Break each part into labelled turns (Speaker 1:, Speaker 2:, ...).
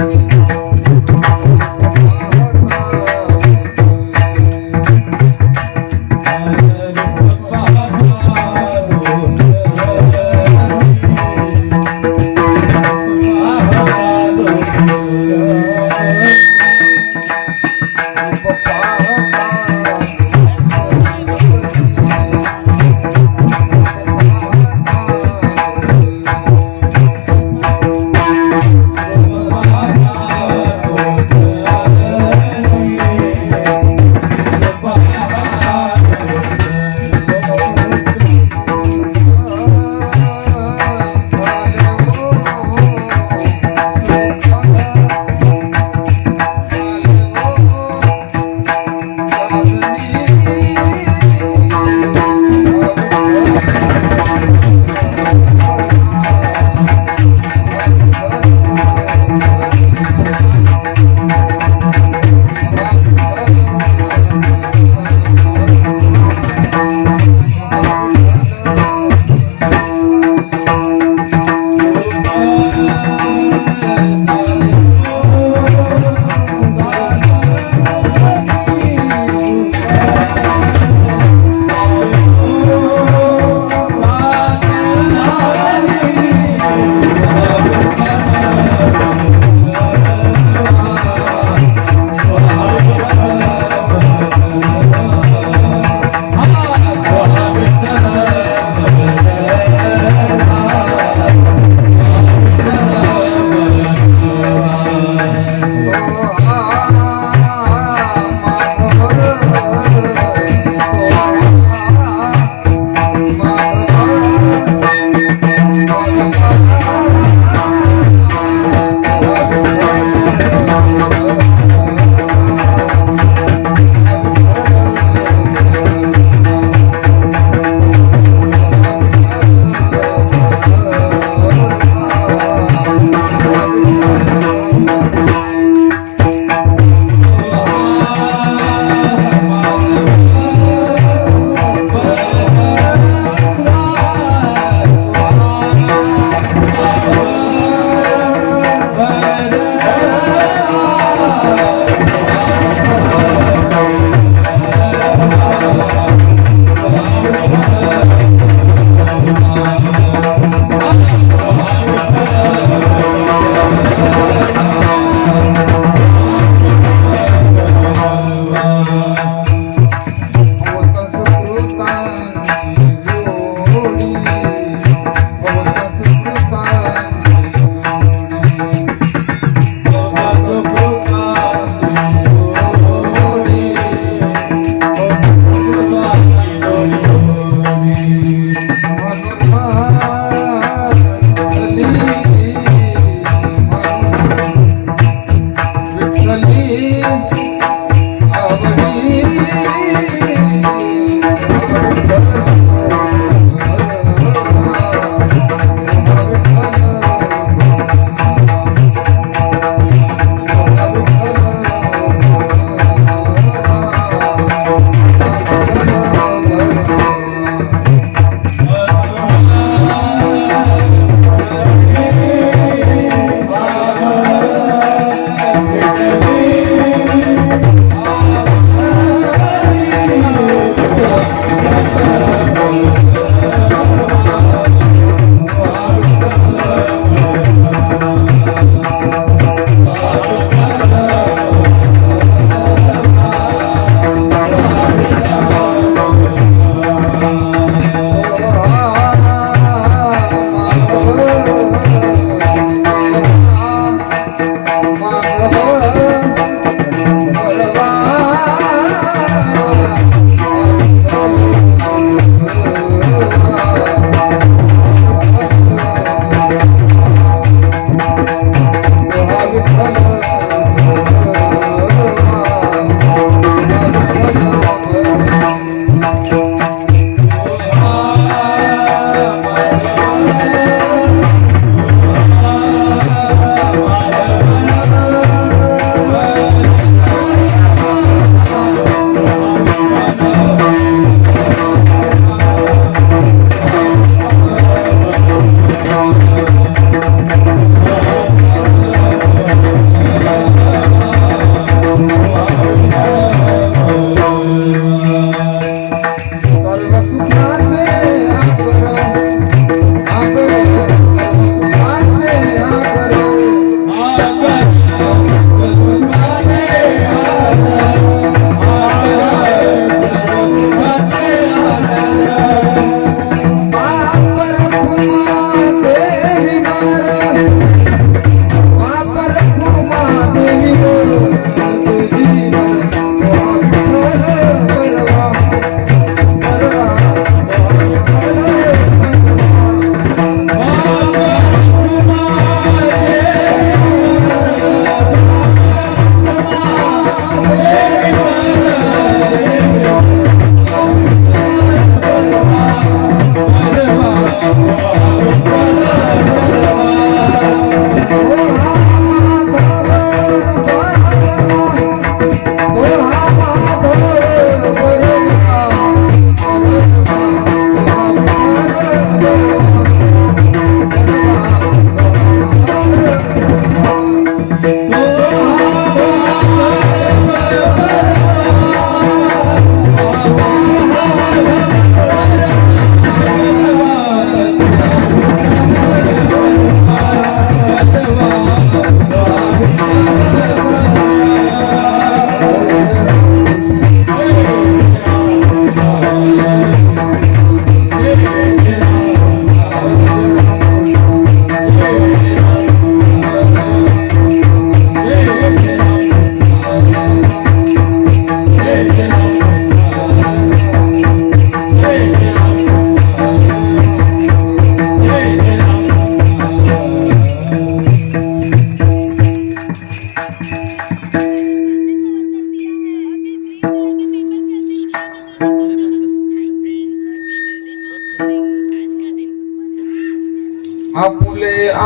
Speaker 1: Müzik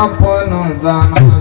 Speaker 1: Papa no Zano.